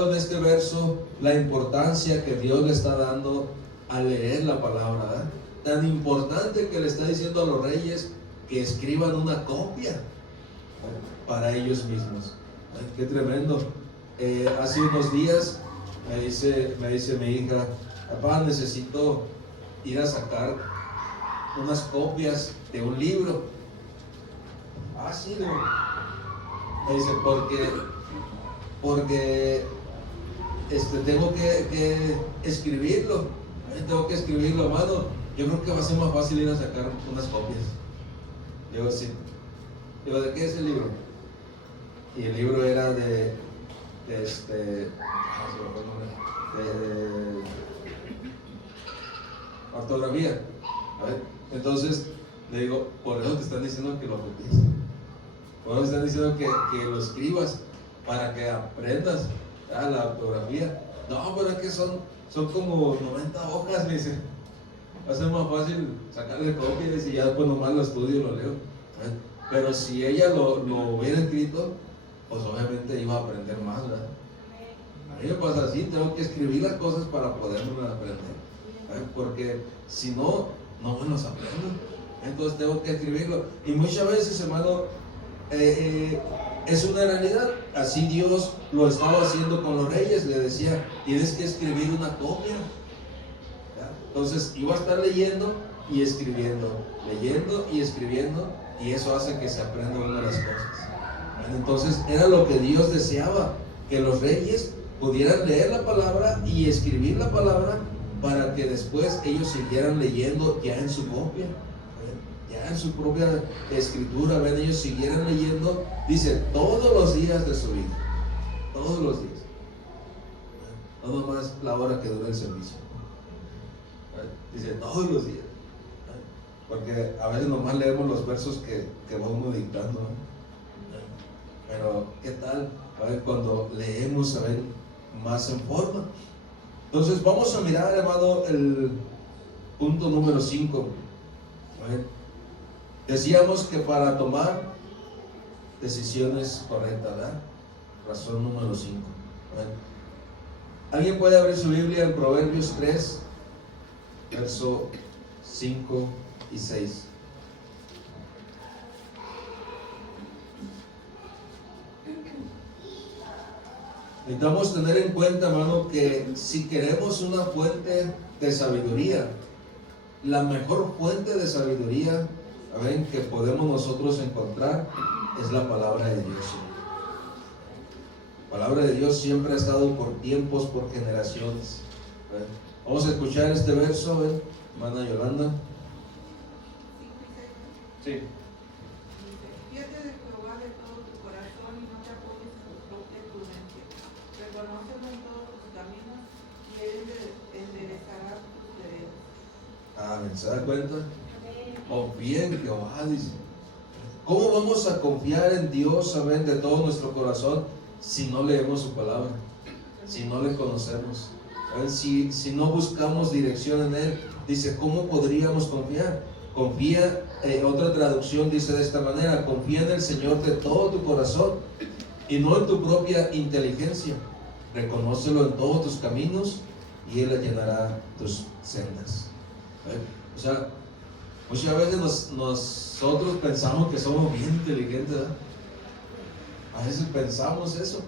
notado en este verso la importancia que Dios le está dando a leer la palabra, ¿verdad? Tan importante que le está diciendo a los reyes que escriban una copia para ellos mismos. Ay, qué tremendo. Hace unos días me dice mi hija: papá, necesito ir a sacar unas copias de un libro. Ah, sí, no. Me dice, porque tengo que escribirlo. Tengo que escribirlo a mano. Yo creo que va a ser más fácil ir a sacar unas copias. Digo, sí. Digo, ¿de qué es el libro? Y el libro era de ortografía. A ver, entonces le digo, por eso te están diciendo que lo copies. Por eso te están diciendo que lo escribas para que aprendas la ortografía. No, pero es que son como 90 hojas, me dice. Va a ser más fácil sacarle copias y ya después nomás lo estudio y lo leo. Pero si ella lo hubiera escrito, pues obviamente iba a aprender más, ¿verdad? A mí me pasa así, tengo que escribir las cosas para poderlo aprender, ¿verdad? Porque si no, no me los aprendo. Entonces tengo que escribirlo. Y muchas veces, hermano, es una realidad. Así Dios lo estaba haciendo con los reyes. Le decía, tienes que escribir una copia. ¿Ya? Entonces iba a estar leyendo y escribiendo, y eso hace que se aprenda una de las cosas. Entonces era lo que Dios deseaba, que los reyes pudieran leer la palabra y escribir la palabra para que después ellos siguieran leyendo ya en su copia, ya en su propia escritura. Ellos siguieran leyendo, dice, todos los días de su vida, todos los días, no nomás la hora que dura el servicio, dice todos los días, porque a veces nomás leemos los versos que va uno dictando, pero ¿qué tal? A ver, cuando leemos, a ver, más en forma. Entonces vamos a mirar, hermano, el punto número 5. Decíamos que para tomar decisiones correctas, ¿verdad? Razón número 5. ¿Alguien puede abrir su Biblia en Proverbios 3, verso 5 y 6? Necesitamos tener en cuenta, hermano, que si queremos una fuente de sabiduría, la mejor fuente de sabiduría, ¿saben?, que podemos nosotros encontrar es la palabra de Dios. La palabra de Dios siempre ha estado por tiempos, por generaciones. ¿Ven? Vamos a escuchar este verso, ¿ven? Hermana Yolanda. Sí. Fíjate de Jehová de todo tu corazón y no te apoyes en tu propia prudencia. Reconócelo en todos tus caminos y Él enderezará tus veredas. Amén. ¿Se da cuenta? Confía en Jehová, dice. ¿Cómo vamos a confiar en Dios, saben, de todo nuestro corazón, si no leemos su palabra? Si no le conocemos, si no buscamos dirección en Él. Dice, ¿cómo podríamos confiar? Confía, otra traducción dice de esta manera: confía en el Señor de todo tu corazón y no en tu propia inteligencia. Reconócelo en todos tus caminos y Él allanará tus sendas. O sea, muchas veces nosotros pensamos que somos bien inteligentes, ¿verdad? A veces pensamos eso.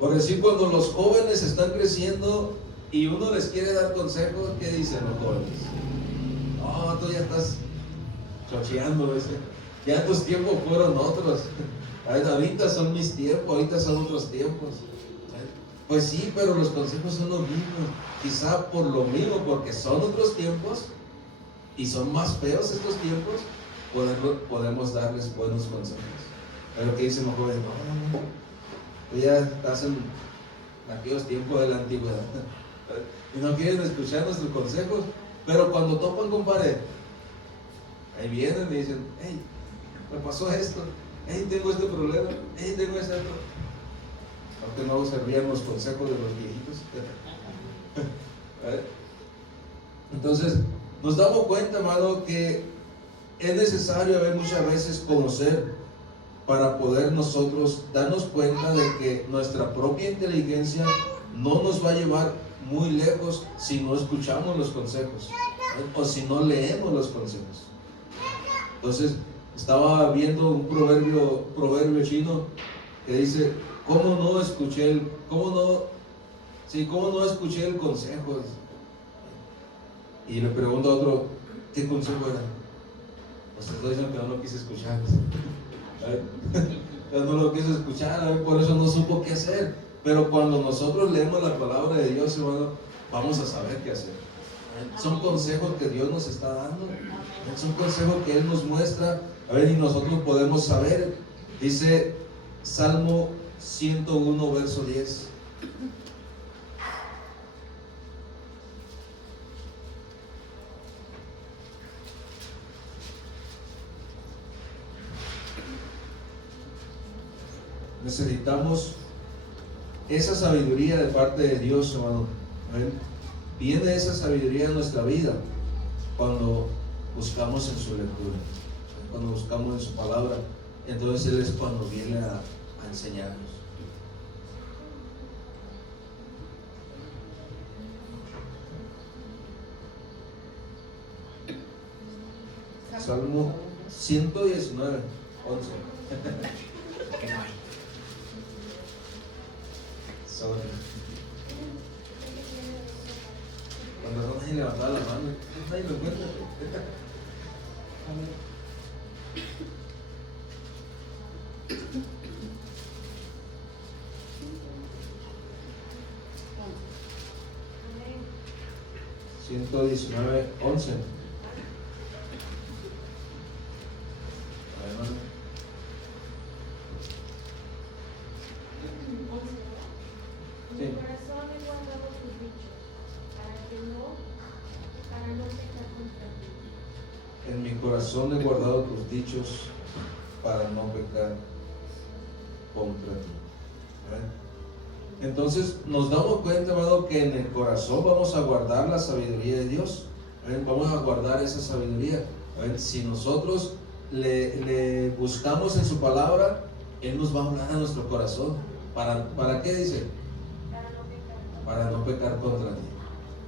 Por decir, cuando los jóvenes están creciendo y uno les quiere dar consejos, ¿qué dicen los jóvenes? No, tú ya estás chocheando, ¿ves? Ya tus tiempos fueron otros. Ahorita son mis tiempos, ahorita son otros tiempos. Pues sí, pero los consejos son los mismos. Quizá por lo mismo, porque son otros tiempos y son más feos estos tiempos, podemos darles buenos consejos. Pero que dicen los jóvenes, no, tú ya estás en aquellos tiempos de la antigüedad y no quieren escuchar nuestros consejos. Pero cuando topan con pared, ahí vienen y dicen, hey, me pasó esto, hey, tengo este problema, hey, tengo ese otro. Aunque no servían los consejos de los viejitos. Entonces, nos damos cuenta, hermano, que es necesario muchas veces conocer para poder nosotros darnos cuenta de que nuestra propia inteligencia no nos va a llevar muy lejos si no escuchamos los consejos o si no leemos los consejos. Entonces, estaba viendo un proverbio chino que dice: ¿cómo no escuché el consejo? Y le pregunto a otro: ¿qué consejo era? Pues estoy diciendo que no lo quise escuchar. Yo no lo quise escuchar, por eso no supo qué hacer. Pero cuando nosotros leemos la palabra de Dios, hermano, vamos a saber qué hacer. Son consejos que Dios nos está dando. Son consejos que Él nos muestra. Y nosotros podemos saber. Dice Salmo 101, verso 10. Necesitamos esa sabiduría de parte de Dios, hermano. Viene esa sabiduría en nuestra vida cuando buscamos en su lectura, cuando buscamos en su palabra. Entonces Él es cuando viene a enseñarnos. Salmo 119, 11. Cuando nadie levantaba la mano, nadie lo encuentra. Amén. 119, 11. En mi corazón he guardado tus dichos, para no pecar contra ti. En mi corazón he guardado tus dichos para no pecar contra ti. Entonces nos damos cuenta, hermano, que en el corazón vamos a guardar la sabiduría de Dios. Vamos a guardar esa sabiduría. Si nosotros le buscamos en su palabra, Él nos va a hablar a nuestro corazón. ¿Para qué dice? Para no pecar contra ti.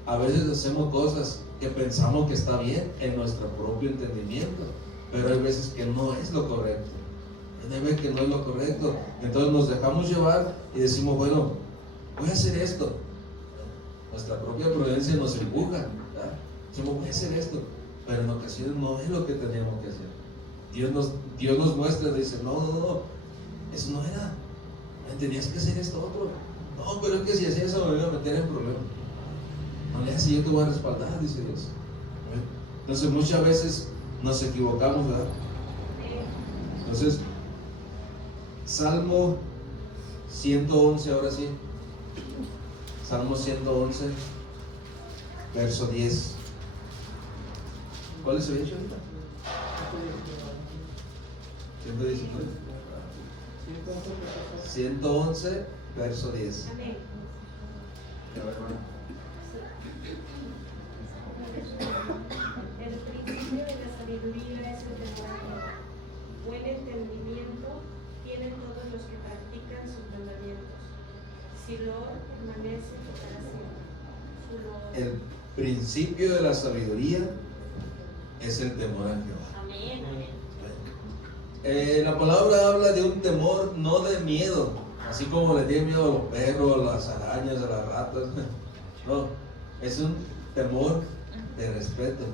A veces hacemos cosas que pensamos que está bien en nuestro propio entendimiento, pero hay veces que no es lo correcto. Hay veces que no es lo correcto. Entonces nos dejamos llevar y decimos: bueno, voy a hacer esto. Nuestra propia prudencia nos empuja, ¿verdad? Decimos: voy a hacer esto, pero en ocasiones no es lo que teníamos que hacer. Dios nos muestra, dice: no, eso no era. Tenías que hacer esto otro. No, pero es que si hacía eso me iba a meter en problemas. No le haces, yo te voy a respaldar, dice Dios. Entonces muchas veces nos equivocamos, ¿verdad? Entonces, Salmo 111, ahora sí. Salmo 111, verso 10. ¿Cuál es el hecho ahorita? 111, verso 10. Amén. El principio de la sabiduría es el temor a Jehová. Buen entendimiento tienen todos los que practican sus mandamientos. Si lo permanece para siempre. El principio de la sabiduría es el temor a Jehová. Amén. La palabra habla de un temor, no de miedo, así como le tiene miedo a los perros, a las arañas, a las ratas. No, es un temor de respeto,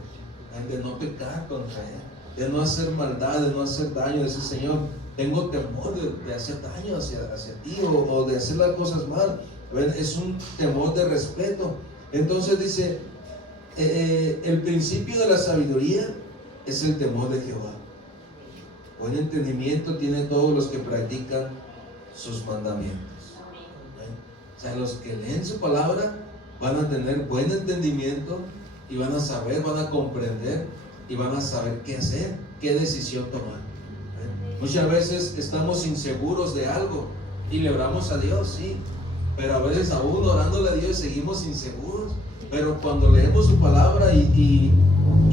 de no pecar contra Él, de no hacer maldad, de no hacer daño. De decir: Señor, tengo temor de hacer daño hacia ti o de hacer las cosas mal. Es un temor de respeto. Entonces dice, el principio de la sabiduría es el temor de Jehová. Buen entendimiento tienen todos los que practican sus mandamientos. O sea, los que leen su palabra van a tener buen entendimiento y van a saber, van a comprender y van a saber qué hacer, qué decisión tomar. Muchas veces estamos inseguros de algo y le oramos a Dios, sí, pero a veces aún orándole a Dios seguimos inseguros. Pero cuando leemos su palabra y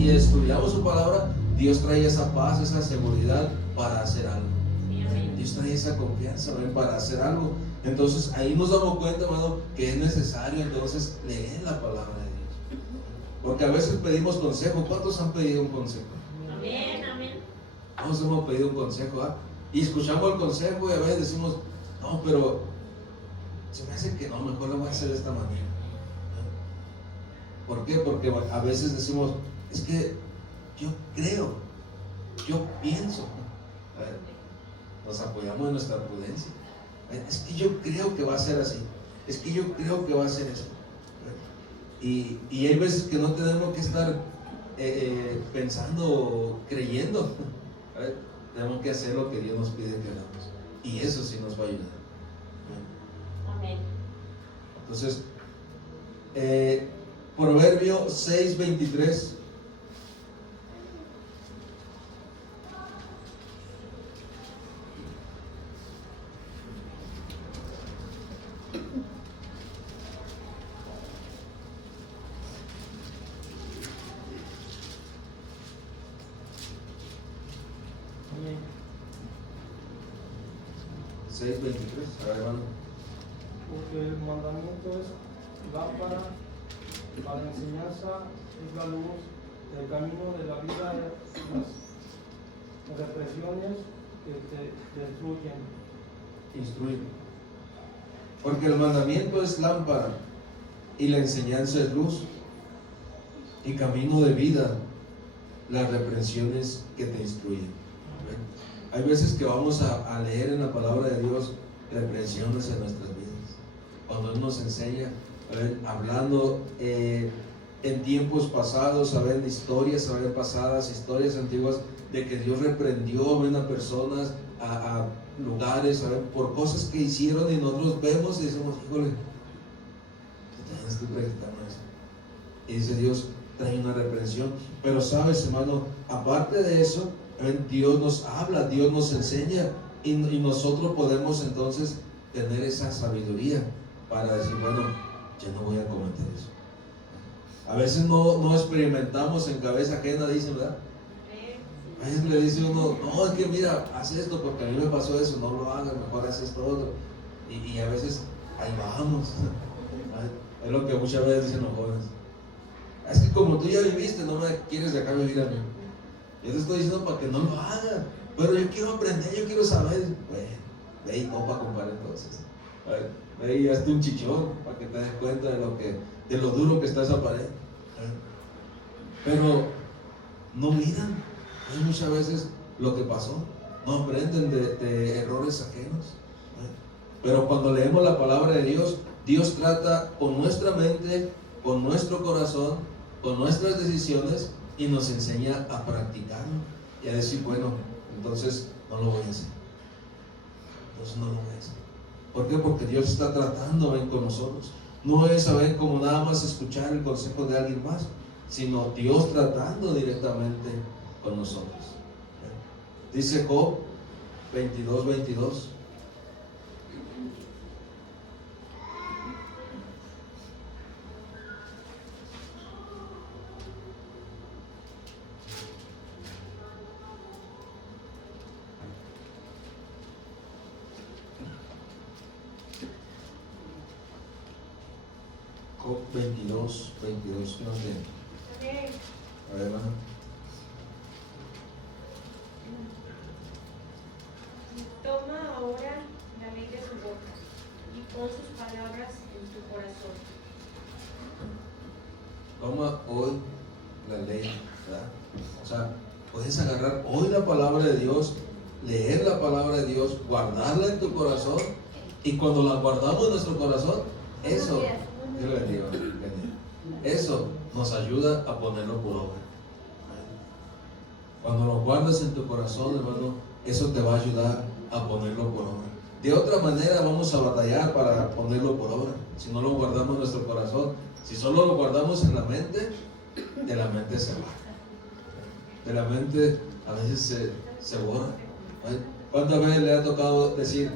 estudiamos su palabra, Dios trae esa paz, esa seguridad para hacer algo. Dios trae esa confianza, ¿ven? Para hacer algo. Entonces ahí nos damos cuenta, hermano, que es necesario entonces leer la palabra de Dios. Porque a veces pedimos consejo. ¿Cuántos han pedido un consejo? Amén, amén. Todos hemos pedido un consejo, ¿ah? Y escuchamos el consejo y a veces decimos, no, pero se me hace que no, mejor lo voy a hacer de esta manera. ¿Por qué? Porque a veces decimos, es que yo creo, yo pienso. Nos apoyamos en nuestra prudencia. Es que yo creo que va a ser así. Es que yo creo que va a ser esto. Y hay veces que no tenemos que estar pensando o creyendo. Tenemos que hacer lo que Dios nos pide que hagamos. Y eso sí nos va a ayudar. Amén. Entonces, Proverbio 6:23. Amén. 6:23, a ver, hermano. Porque el mandamiento es lámpara, para la enseñanza es la luz, el camino de la vida, las represiones que te destruyen. Instruir. Porque el mandamiento es lámpara y la enseñanza es luz y camino de vida, las reprensiones que te instruyen. Hay veces que vamos a leer en la palabra de Dios reprensiones en nuestras vidas. Cuando Él nos enseña, hablando en tiempos pasados, historias pasadas, historias antiguas, de que Dios reprendió a personas, a lugares, por cosas que hicieron, y nosotros vemos y decimos, híjole, tienes que predicar eso. Y dice Dios, trae una reprensión. Pero sabes, hermano, aparte de eso, Dios nos habla, Dios nos enseña, y nosotros podemos entonces tener esa sabiduría para decir, bueno, ya no voy a cometer eso. A veces no experimentamos en cabeza ajena, dicen, ¿verdad? A veces le dice uno, no, es que mira, haz esto porque a mí me pasó eso, no lo hagas, mejor haz esto otro. Y a veces, ahí vamos. Es lo que muchas veces dicen los jóvenes. Es que como tú ya viviste, no me quieres dejar vivir a mí. Yo te estoy diciendo para que no lo hagas. Pero yo quiero aprender, yo quiero saber. Bueno, ve y topa, compadre, entonces. Ve y hazte un chichón para que te des cuenta de lo duro que está esa pared. Pero no miran. Hay muchas veces lo que pasó. No aprenden de errores ajenos. Pero cuando leemos la palabra de Dios, Dios trata con nuestra mente, con nuestro corazón, con nuestras decisiones, y nos enseña a practicarlo y a decir, bueno, entonces no lo voy a hacer. Entonces no lo voy a hacer. ¿Por qué? Porque Dios está tratando con nosotros. No es como nada más escuchar el consejo de alguien más, sino Dios tratando directamente con nosotros. Dice Job 22:22. Job 22:22. ¿Qué nos tiene? A ver, hermano. Toma ahora la ley de su boca y pon sus palabras en tu corazón. Toma hoy la ley, ¿verdad? O sea, puedes agarrar hoy la palabra de Dios, leer la palabra de Dios, guardarla en tu corazón, y cuando la guardamos en nuestro corazón, eso, Dios le bendiga, eso nos ayuda a ponerlo por obra. Cuando lo guardas en tu corazón, hermano, eso te va a ayudar a ponerlo por obra. De otra manera vamos a batallar para ponerlo por obra, si no lo guardamos en nuestro corazón. Si solo lo guardamos en la mente, de la mente se va. De la mente a veces se borra. ¿Cuántas veces le ha tocado decir,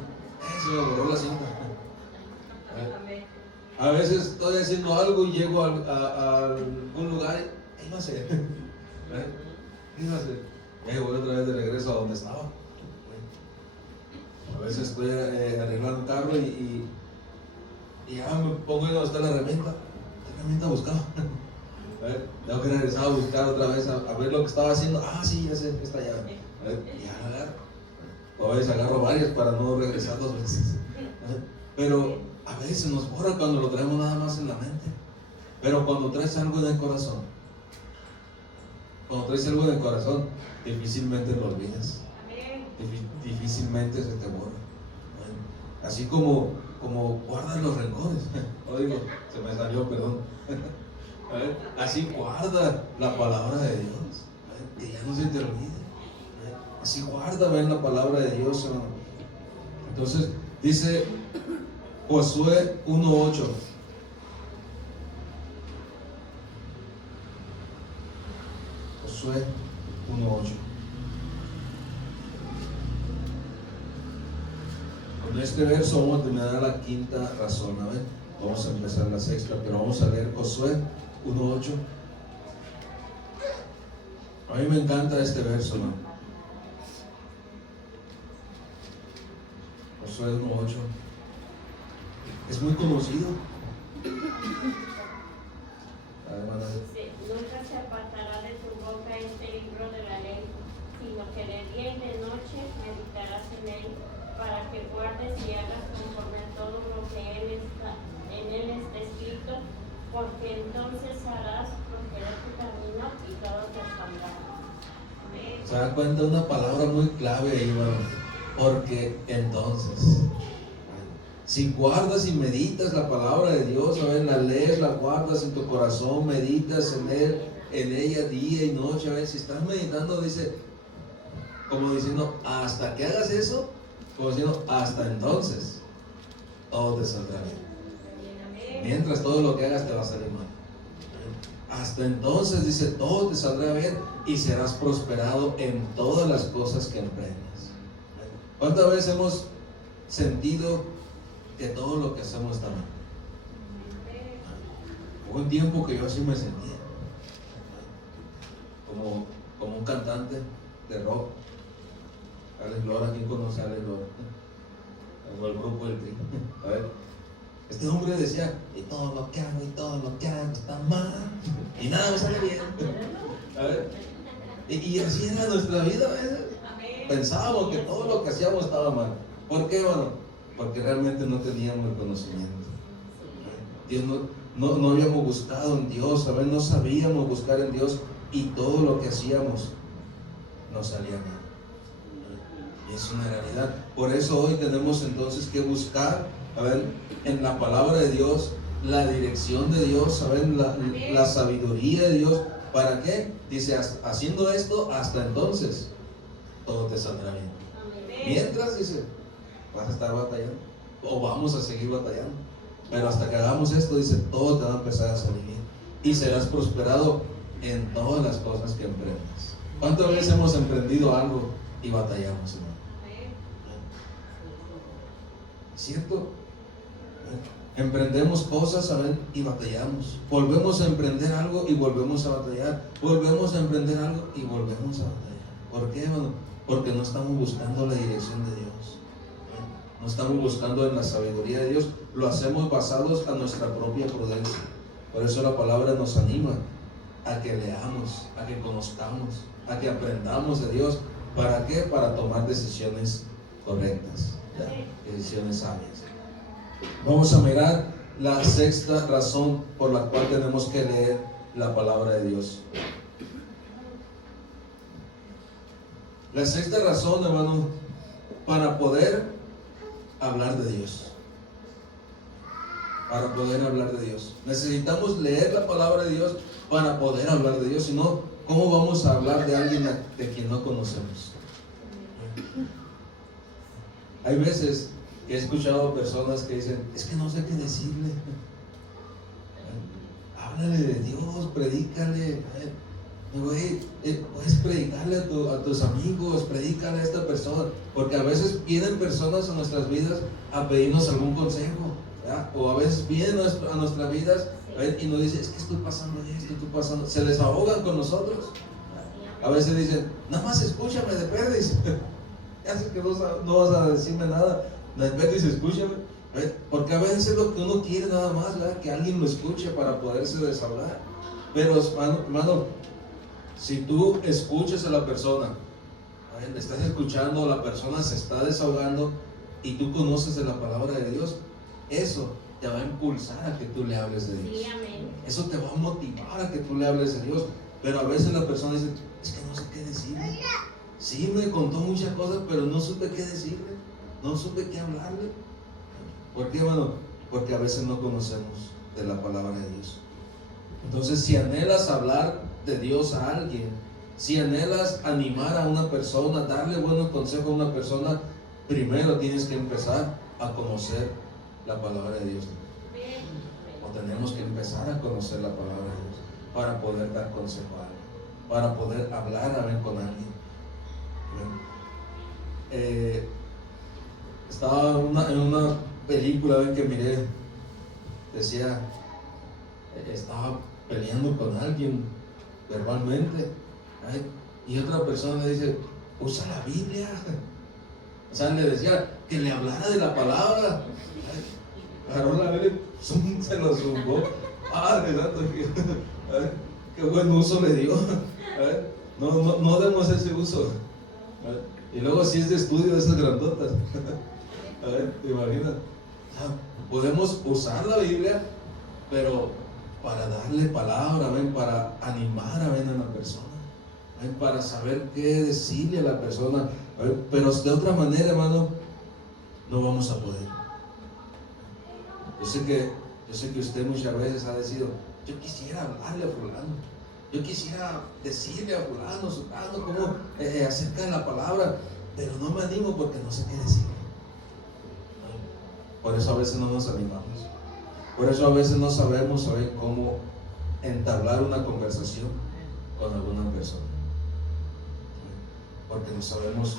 se me borró la cinta? A veces estoy haciendo algo y llego a un lugar y ahí va a ser. Y ahí voy otra vez de regreso a donde estaba. A veces estoy arreglando un carro y ya me pongo donde está la herramienta. ¿Qué herramienta buscaba? A ver, tengo que regresar a buscar otra vez a ver lo que estaba haciendo. Ah, sí, ya sé, esta llave. A ver, ya agarro. O a veces agarro varias para no regresar 2 veces. Pero a veces nos borra cuando lo traemos nada más en la mente. Pero cuando traes algo en el corazón, difícilmente lo olvidas. Difícilmente se te borra. Así como guardas los rencores. Oigo, se me salió, perdón. Así guarda la palabra de Dios, que ya no se te olvide. Así guarda la palabra de Dios, hermano. Entonces dice Josué 1:8. Josué 1:8. Con este verso vamos a terminar la quinta razón. A ver, vamos a empezar la sexta, pero vamos a leer Josué 1:8. A mí me encanta este verso, ¿no? Josué 1:8. Es muy conocido. Dice, nunca se apartará de tu boca este libro de la ley, sino que de día y de noche meditarás en él, para que guardes y hagas conforme a todo lo que en él está escrito, porque entonces harás prosperar tu camino y todo te saldrá. Se da cuenta de una palabra muy clave ahí, hermano. Porque entonces, si guardas y meditas la palabra de Dios, ¿sabes? La lees, la guardas en tu corazón, meditas en él, en ella día y noche, ¿sabes? Si estás meditando, dice, como diciendo, hasta que hagas eso, como diciendo, hasta entonces, todo te saldrá bien. Mientras todo lo que hagas te va a salir mal. Hasta entonces, dice, todo te saldrá bien y serás prosperado en todas las cosas que emprendas. ¿Cuántas veces hemos sentido que todo lo que hacemos está mal? Hubo un tiempo que yo así me sentía, como un cantante de rock, Alex Lora. ¿Quién conoce a Alex Lora? O el grupo del Tri. A ver, este hombre decía, y todo lo que hago está mal, y nada me sale bien. A ver, y así era nuestra vida a veces. Pensábamos que todo lo que hacíamos estaba mal. ¿Por qué, hermano? Porque realmente no teníamos el conocimiento. Dios no habíamos buscado en Dios, ¿sabes? No sabíamos buscar en Dios y todo lo que hacíamos no salía mal. Y es una realidad. Por eso hoy tenemos entonces que buscar, en la palabra de Dios, la dirección de Dios, ¿saben? La sabiduría de Dios. ¿Para qué? Dice, haciendo esto, hasta entonces todo te saldrá bien. Mientras, dice, vas a estar batallando, o vamos a seguir batallando, pero hasta que hagamos esto, dice, todo te va a empezar a salir bien y serás prosperado en todas las cosas que emprendas. ¿Cuántas veces hemos emprendido algo y batallamos, hermano? ¿Cierto? Emprendemos cosas, ¿saben? Y batallamos. Volvemos a emprender algo y volvemos a batallar. Volvemos a emprender algo y volvemos a batallar. ¿Por qué, hermano? Porque no estamos buscando la dirección de Dios. No estamos buscando en la sabiduría de Dios. Lo hacemos basados a nuestra propia prudencia. Por eso la palabra nos anima a que leamos, a que conozcamos, a que aprendamos de Dios. ¿Para qué? Para tomar decisiones correctas, decisiones sabias. Vamos a mirar la sexta razón por la cual tenemos que leer la palabra de Dios. La sexta razón, hermano, para poder hablar de Dios. Para poder hablar de Dios. Necesitamos leer la palabra de Dios para poder hablar de Dios. Si no, ¿cómo vamos a hablar de alguien de quien no conocemos? Hay veces que he escuchado personas que dicen, es que no sé qué decirle. Háblale de Dios, predícale. Puedes predicarle a tus amigos, predícale a esta persona, porque a veces vienen personas a nuestras vidas a pedirnos algún consejo, ¿verdad? O a veces vienen a nuestras vidas y nos dicen, es que estoy pasando esto, se les ahogan con nosotros. A veces dicen, nada más escúchame de perdiz. ya sé que no vas a decirme nada, vete y escúchame. Porque a veces es lo que uno quiere nada más, ¿verdad? Que alguien lo escuche para poderse desahogar. Pero hermano, si tú escuchas a la persona, le estás escuchando, la persona se está desahogando y tú conoces de la palabra de Dios, eso te va a impulsar a que tú le hables de Dios. Sí, amén. Eso te va a motivar a que tú le hables de Dios. Pero a veces la persona dice, es que no sé qué decirle. Sí, me contó muchas cosas, pero no supe qué decirle, no supe qué hablarle. ¿Por qué, hermano? Porque a veces no conocemos de la palabra de Dios. Entonces, si anhelas hablar de Dios a alguien, si anhelas animar a una persona, darle buenos consejos a una persona, primero tienes que empezar a conocer la palabra de Dios. O tenemos que empezar a conocer la palabra de Dios para poder dar consejo a alguien, para poder hablar a ver con alguien. Estaba en una película que miré, decía, estaba peleando con alguien verbalmente, y otra persona le dice, usa la Biblia. O sea, le decía que le hablara de la palabra. Agarró la Biblia, se lo zumbó. Padre santo, qué buen uso le dio. No demos ese uso. Y luego si es de estudio de esas grandotas. ¿Te imaginas? Podemos usar la Biblia, pero para darle palabra, para animar a la persona, para saber qué decirle a la persona, pero de otra manera, hermano, no vamos a poder. Yo sé que usted muchas veces ha decidido, yo quisiera hablarle a fulano, yo quisiera decirle a fulano, sultano, como acerca de la palabra, pero no me animo porque no sé qué decirle. Por eso a veces no nos animamos. Por eso a veces no sabemos saber cómo entablar una conversación con alguna persona. Porque no sabemos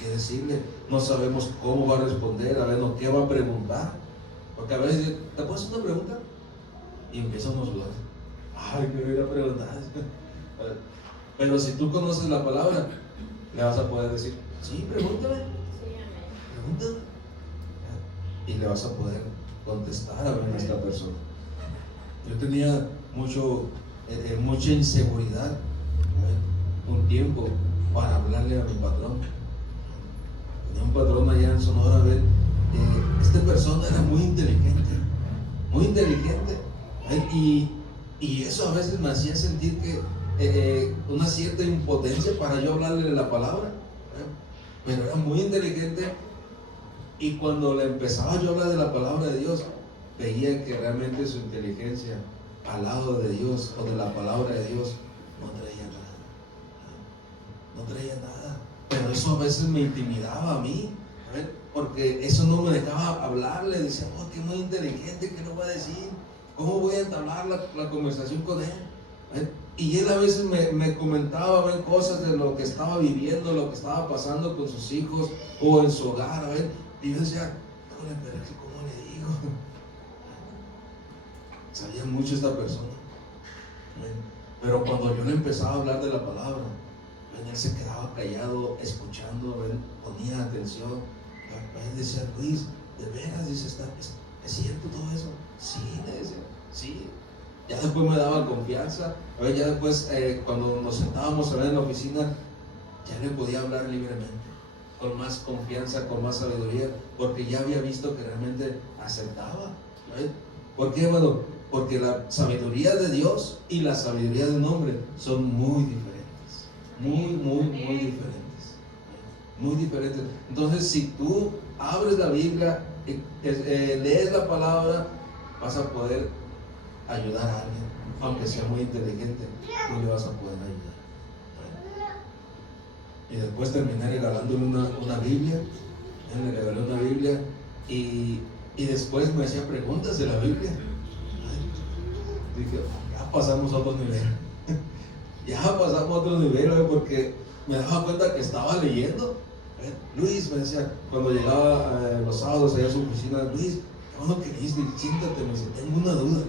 qué decirle, no sabemos cómo va a responder, a ver, no, qué va a preguntar. Porque a veces, ¿te puedo hacer una pregunta? Y empiezan a dudar. Ay, ¿qué voy a preguntar? Pero si tú conoces la palabra, le vas a poder decir, sí, pregúntame. Pregúntame. Y le vas a poder contestar a esta persona. Yo tenía mucha inseguridad, un tiempo, para hablarle a mi patrón. Tenía un patrón allá en Sonora, esta persona era muy inteligente, y eso a veces me hacía sentir que una cierta impotencia para yo hablarle de la palabra, pero era muy inteligente. Y cuando le empezaba yo a hablar de la palabra de Dios, veía que realmente su inteligencia al lado de Dios o de la palabra de Dios no traía nada. Pero eso a veces me intimidaba a mí, porque eso no me dejaba hablarle. Decía, oh, que muy inteligente, ¿qué le voy a decir? ¿Cómo voy a entablar la conversación con él? Y él a veces me comentaba cosas de lo que estaba viviendo, lo que estaba pasando con sus hijos o en su hogar, y yo decía, pero ¿cómo le digo? Sabía mucho esta persona, pero cuando yo le empezaba a hablar de la palabra, él se quedaba callado, escuchando, ponía atención. Él decía, Luis, ¿de veras? Dice, ¿es cierto todo eso? Sí, le decía, sí. Ya después me daba confianza. Ya después, cuando nos sentábamos en la oficina, ya le podía hablar libremente, con más confianza, con más sabiduría, porque ya había visto que realmente aceptaba. ¿Por qué, hermano? Porque la sabiduría de Dios y la sabiduría de un hombre son muy diferentes. Muy diferentes. Muy diferentes. Entonces, si tú abres la Biblia, lees la palabra, vas a poder ayudar a alguien, aunque sea muy inteligente, tú le vas a poder ayudar. Y después terminé regalándole una Biblia. Él le regalé una Biblia y después me hacía preguntas de la Biblia. Dije, ya pasamos a otro nivel. Ya pasamos a otro nivel, porque me daba cuenta que estaba leyendo. Luis, me decía, cuando llegaba los sábados allá a su oficina, Luis, qué bueno que leíste, siéntate, me dice, tengo una duda.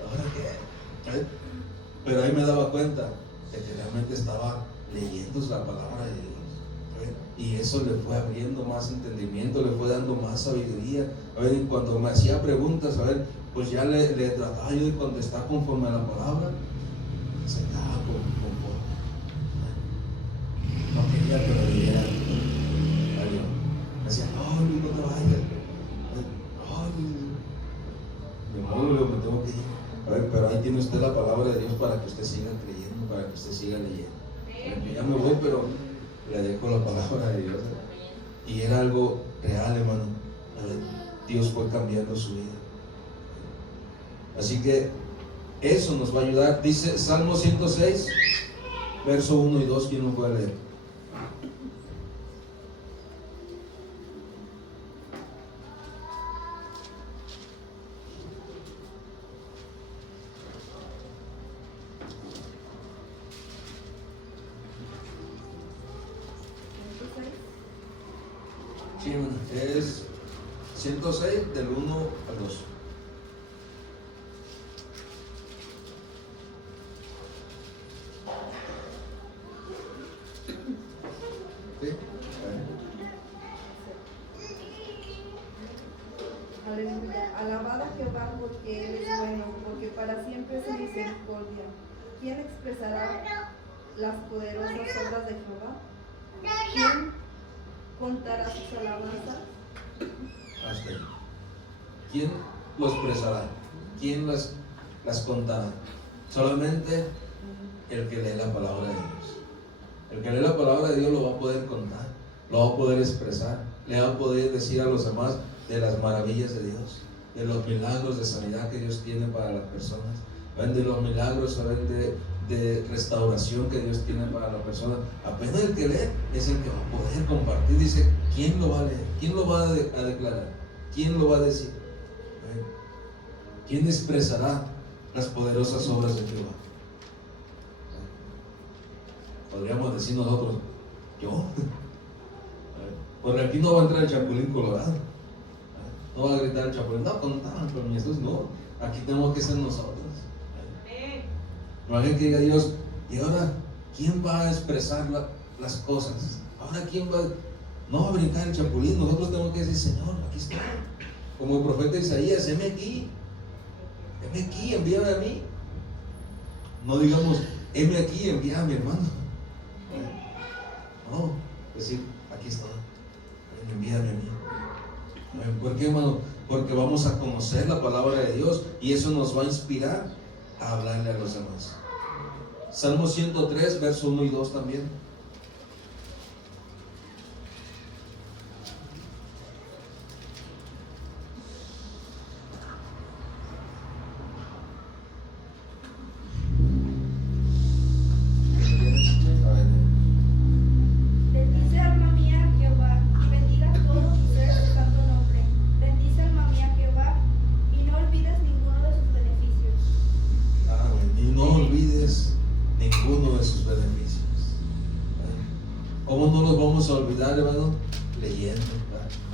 ¿Ahora qué? Pero ahí me daba cuenta de que realmente estaba leyendo eso le fue abriendo más entendimiento, le fue dando más sabiduría. A ver, cuando me hacía preguntas, a ver, pues ya le trataba yo de contestar conforme a la palabra. Se quedaba conforme. No quería que lo diera. Me decía, no, Luis, no te vayas. No, me tengo que ir. A ver, pero ahí tiene usted la palabra de Dios para que usted siga creyendo, para que usted siga leyendo. Yo ya me voy, pero le dejo la palabra de Dios. Y era algo real, hermano. Dios fue cambiando su vida. Así que eso nos va a ayudar. Dice Salmo 106, verso 1 y 2. ¿Quién nos puede leer? Sí, es 106 del 1 al 2. ¿Sí? Aleluya. Alabad a Jehová porque Él es bueno, porque para siempre es su misericordia. ¿Quién expresará las poderosas obras de Jehová? ¿Quién contará sus alabanzas? Hasta ahí. ¿Quién lo expresará? ¿Quién las contará? Solamente el que lee la palabra de Dios. El que lee la palabra de Dios lo va a poder contar, lo va a poder expresar, le va a poder decir a los demás de las maravillas de Dios, de los milagros de sanidad que Dios tiene para las personas, de los milagros de restauración que Dios tiene para la persona. Apenas el que lee es el que va a poder compartir. Dice, ¿quién lo va a leer? ¿Quién lo va a declarar? ¿Quién lo va a decir? ¿Quién expresará las poderosas obras de Jehová? Podríamos decir nosotros, yo. Porque aquí no va a entrar el chapulín colorado. No va a gritar el chapulín, no, contaban con Jesús, no. Aquí tenemos que ser nosotros. Imagínate que diga Dios, y ahora, ¿quién va a expresar las cosas? Ahora, ¿quién va? No va a brincar el chapulín, nosotros tenemos que decir, Señor, aquí está. Como el profeta Isaías, heme aquí, envíame a mí. No digamos, heme aquí, envía a mi hermano. No, decir, aquí está, envíame a mí. ¿Por qué, hermano? Porque vamos a conocer la palabra de Dios y eso nos va a inspirar a hablarle a los demás. Salmo 103, verso 1 y 2 también. Bendice alma mía a Jehová, y bendiga todo tu ser su santo nombre. Bendice alma mía a Jehová, y no olvides ninguno de sus beneficios. Y no olvides ninguno de sus beneficios. ¿Cómo no los vamos a olvidar, hermano? Leyendo,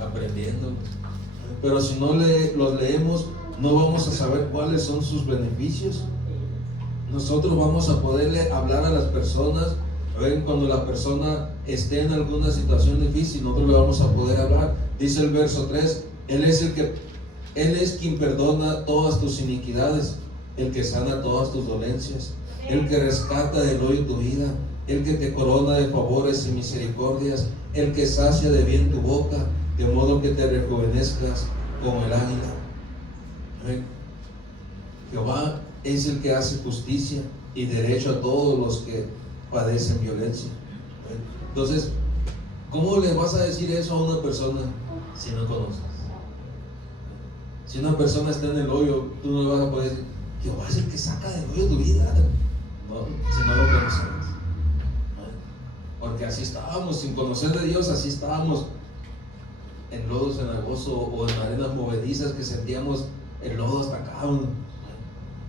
aprendiendo. Pero si no los leemos, no vamos a saber cuáles son sus beneficios. Nosotros vamos a poderle hablar a las personas. Cuando la persona esté en alguna situación difícil, nosotros le vamos a poder hablar. Dice el verso 3, Él es quien perdona todas tus iniquidades, el que sana todas tus dolencias, el que rescata del hoyo tu vida, el que te corona de favores y misericordias, el que sacia de bien tu boca, de modo que te rejuvenezcas como el águila. Jehová es el que hace justicia y derecho a todos los que padecen violencia. Entonces, ¿cómo le vas a decir eso a una persona si no conoces? Si una persona está en el hoyo, tú no le vas a poder decir, Jehová es el que saca del hoyo tu vida. No, si no lo conocemos. Porque así estábamos, sin conocer de Dios, así estábamos en lodo cenagoso o en arenas movedizas que sentíamos el lodo hasta acá,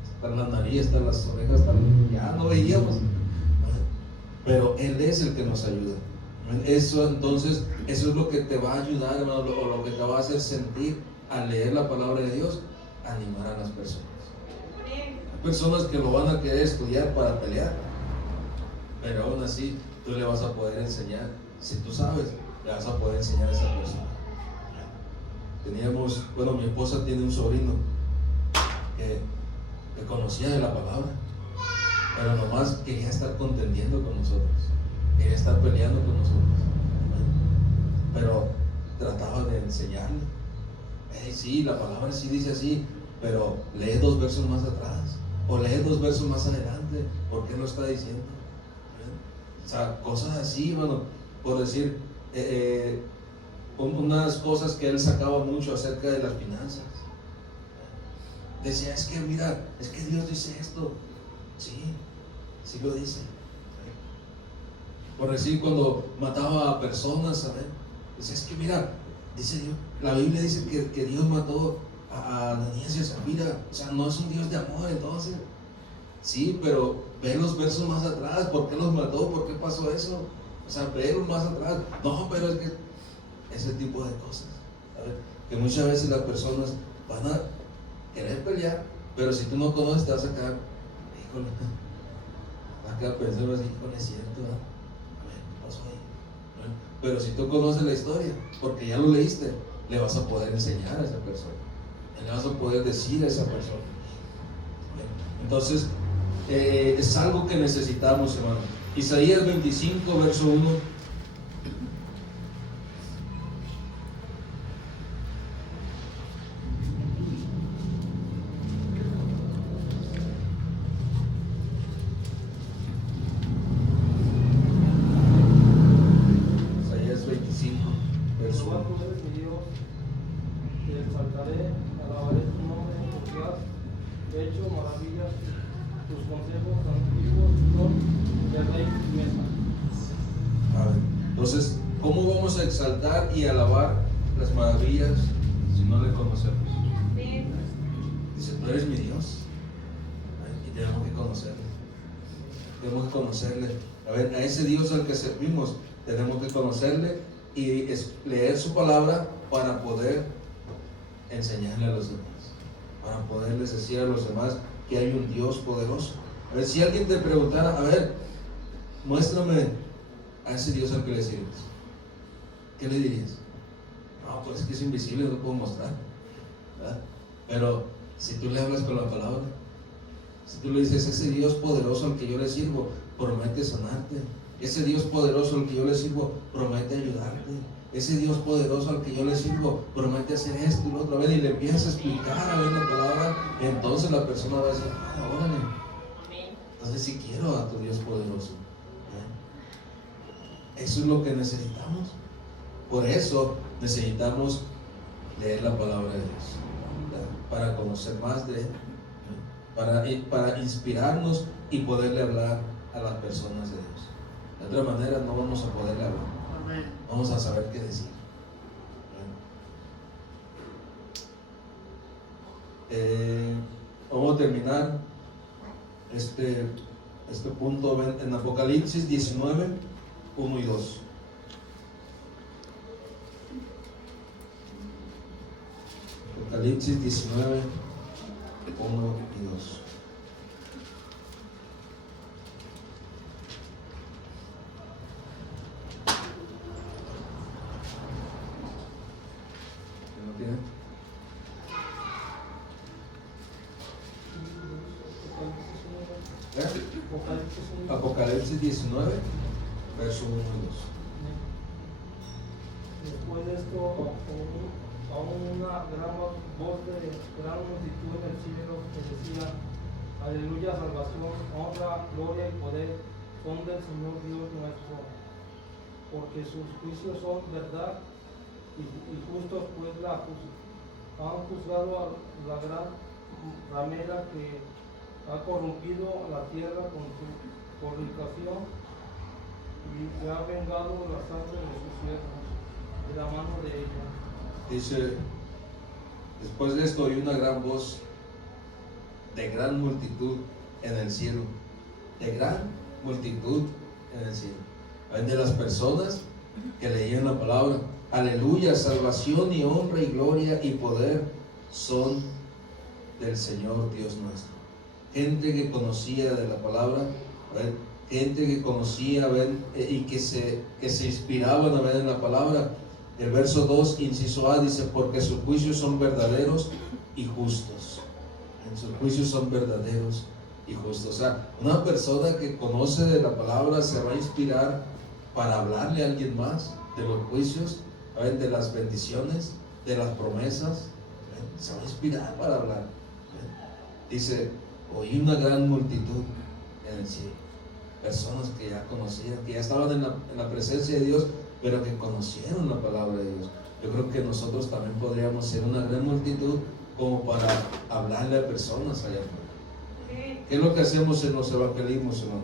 hasta la nariz, hasta las orejas, ya no veíamos. Pero Él es el que nos ayuda. Eso entonces, eso es lo que te va a ayudar, hermano, o lo que te va a hacer sentir al leer la palabra de Dios, animar a las personas. Hay personas que lo van a querer estudiar para pelear, pero aún así tú le vas a poder enseñar, si tú sabes, le vas a poder enseñar a esa persona. Mi esposa tiene un sobrino que conocía de la palabra, pero nomás quería estar contendiendo con nosotros, quería estar peleando con nosotros, pero trataba de enseñarle. Sí, la palabra sí dice así, pero lee 2 versos más atrás, o lee 2 versos más adelante, ¿por qué lo está diciendo? O sea, cosas así, bueno, por decir, unas cosas que él sacaba mucho acerca de las finanzas. Decía, es que mira, es que Dios dice esto. Sí, sí lo dice. Por decir, cuando mataba a personas, ¿sabes? Decía, es que mira, dice Dios, la Biblia dice que Dios mató a Ananías y a Zafira. O sea, no es un Dios de amor, entonces. Sí, pero ve los versos más atrás. ¿Por qué los mató? ¿Por qué pasó eso? O sea, ve más atrás. No, pero es que ese tipo de cosas, ¿sabes? Que muchas veces las personas van a querer pelear, pero si tú no conoces te vas a quedar, híjole, vas a quedar pensando así, híjole, es cierto, ¿verdad? ¿Qué pasó ahí? Bueno, pero si tú conoces la historia, porque ya lo leíste, le vas a poder enseñar a esa persona, le vas a poder decir a esa persona. Entonces, es algo que necesitamos, hermano. Isaías 25, verso 1. Jehová, tú eres mi Dios, te exaltaré, alabaré tu nombre, porque has hecho maravillas, tus consejos antiguos son de rey y mesa. Entonces, ¿cómo vamos a exaltar y alabar las maravillas si no le conocemos? Dice, tú eres mi Dios, y tenemos que conocerle. Tenemos que conocerle. A ese Dios al que servimos, tenemos que conocerle y leer su palabra para poder enseñarle a los demás, para poderles decir a los demás que hay un Dios poderoso. A ver, si alguien te preguntara, a ver, muéstrame a ese Dios al que le sirves, ¿qué le dirías? No, pues es que es invisible, no lo puedo mostrar, ¿verdad? Pero si tú le hablas con la palabra, si tú le dices, ese Dios poderoso al que yo le sirvo promete sanarte, ese Dios poderoso al que yo le sirvo promete ayudarte, ese Dios poderoso al que yo le sirvo promete hacer esto y lo otro, y le empiezas a explicar a ver la palabra, y entonces la persona va a decir, órale, entonces sí quiero a tu Dios poderoso. Eso es lo que necesitamos. Por eso necesitamos leer la palabra de Dios, ¿verdad? Para conocer más de Él, para inspirarnos y poderle hablar a las personas de Dios. De otra manera no vamos a poderle hablar. Vamos a saber qué decir. Vamos a terminar este punto en Apocalipsis 19, 1 y 2. Apocalipsis 19, 1 y 2. ¿No tiene? Apocalipsis 19, verso 1 y 2. Después de esto, aún una gran voz de gran multitud en el cielo que decía, aleluya, salvación, honra, gloria y poder son del Señor Dios nuestro, porque sus juicios son verdad y justos, pues han juzgado a la gran ramera que ha corrompido la tierra con su fornicación y que ha vengado la sangre de sus siervos de la mano de ella. Dice, después de esto oí una gran voz de gran multitud en el cielo, de gran multitud en el cielo, de las personas que leían la palabra. Aleluya, salvación y honra y gloria y poder son del Señor Dios nuestro. Gente que conocía de la palabra, gente que conocía, ¿ven? Y que se inspiraban a ver en la palabra. El verso 2, inciso A, dice, porque sus juicios son verdaderos y justos. En sus juicios son verdaderos y justos. O sea, una persona que conoce de la palabra se va a inspirar para hablarle a alguien más de los juicios, ¿ven? De las bendiciones, de las promesas. ¿Ven? Se va a inspirar para hablar. ¿Ven? Dice, oí una gran multitud en el cielo. Personas que ya conocían, que ya estaban en la presencia de Dios, pero que conocieron la palabra de Dios. Yo creo que nosotros también podríamos ser una gran multitud como para hablarle a personas allá afuera. ¿Qué es lo que hacemos en los evangelismos, hermano?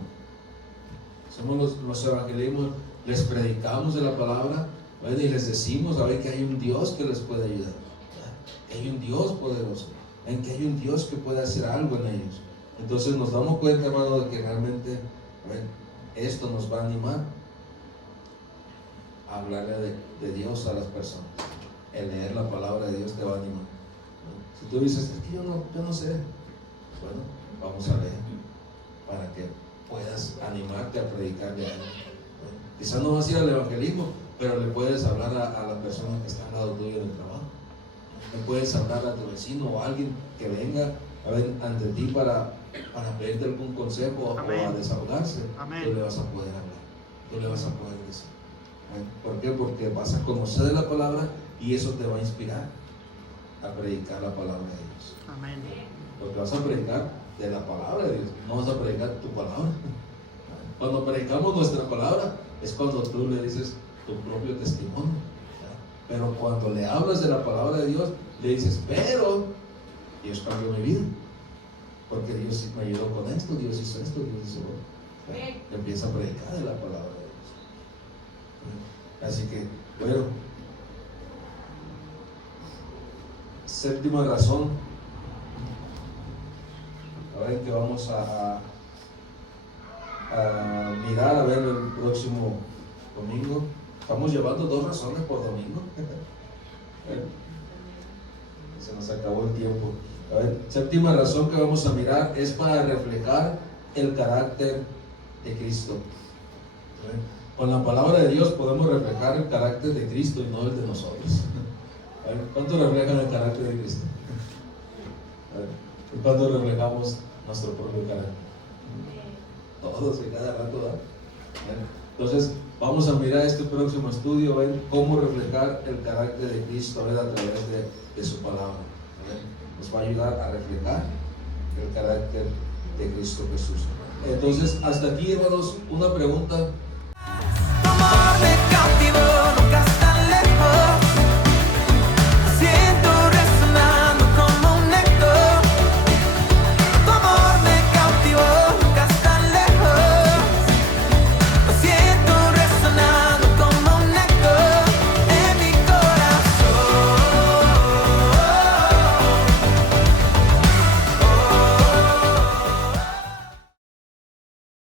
Hacemos los evangelismos, les predicamos de la palabra, ¿ven? Y les decimos a ver que hay un Dios que les puede ayudar, ¿verdad? Que hay un Dios poderoso, en que hay un Dios que puede hacer algo en ellos. Entonces nos damos cuenta, hermano, de que realmente, ¿ven? Esto nos va a animar a hablarle de Dios a las personas. El leer la palabra de Dios te va a animar. Si tú dices, es que yo no sé, bueno, vamos a leer para que puedas animarte a predicarle a alguien. Quizás no vas a ir al evangelismo, pero le puedes hablar a la persona que está al lado tuyo en el trabajo. Le puedes hablar a tu vecino o a alguien que venga a ver ante ti para pedirte algún consejo. Amén. O a desahogarse. Amén. Tú le vas a poder hablar, tú le vas a poder decir. ¿Por qué? Porque vas a conocer de la palabra y eso te va a inspirar a predicar la palabra de Dios. Amén. Porque vas a predicar de la palabra de Dios, no vas a predicar tu palabra. Cuando predicamos nuestra palabra es cuando tú le dices tu propio testimonio. Pero cuando le hablas de la palabra de Dios, le dices, pero Dios cambió mi vida, porque Dios me ayudó con esto, Dios hizo esto, Dios hizo otro. Empieza a predicar de la palabra de Dios. Así que, bueno, séptima razón, a ver que vamos a mirar, a ver el próximo domingo. Estamos llevando 2 razones por domingo. Se nos acabó el tiempo. A ver, séptima razón que vamos a mirar es para reflejar el carácter de Cristo. Con la palabra de Dios podemos reflejar el carácter de Cristo y no el de nosotros. A ver, ¿cuántos reflejan el carácter de Cristo? A ver, ¿y cuántos reflejamos nuestro propio carácter? Todos, y cada rato, ¿verdad? Entonces, vamos a mirar este próximo estudio, ¿ven? Cómo reflejar el carácter de Cristo, ¿ven? A través de su palabra, ¿ven? Nos va a ayudar a reflejar el carácter de Cristo Jesús. Entonces, hasta aquí, hermanos, una pregunta. Tu amor me cautivó.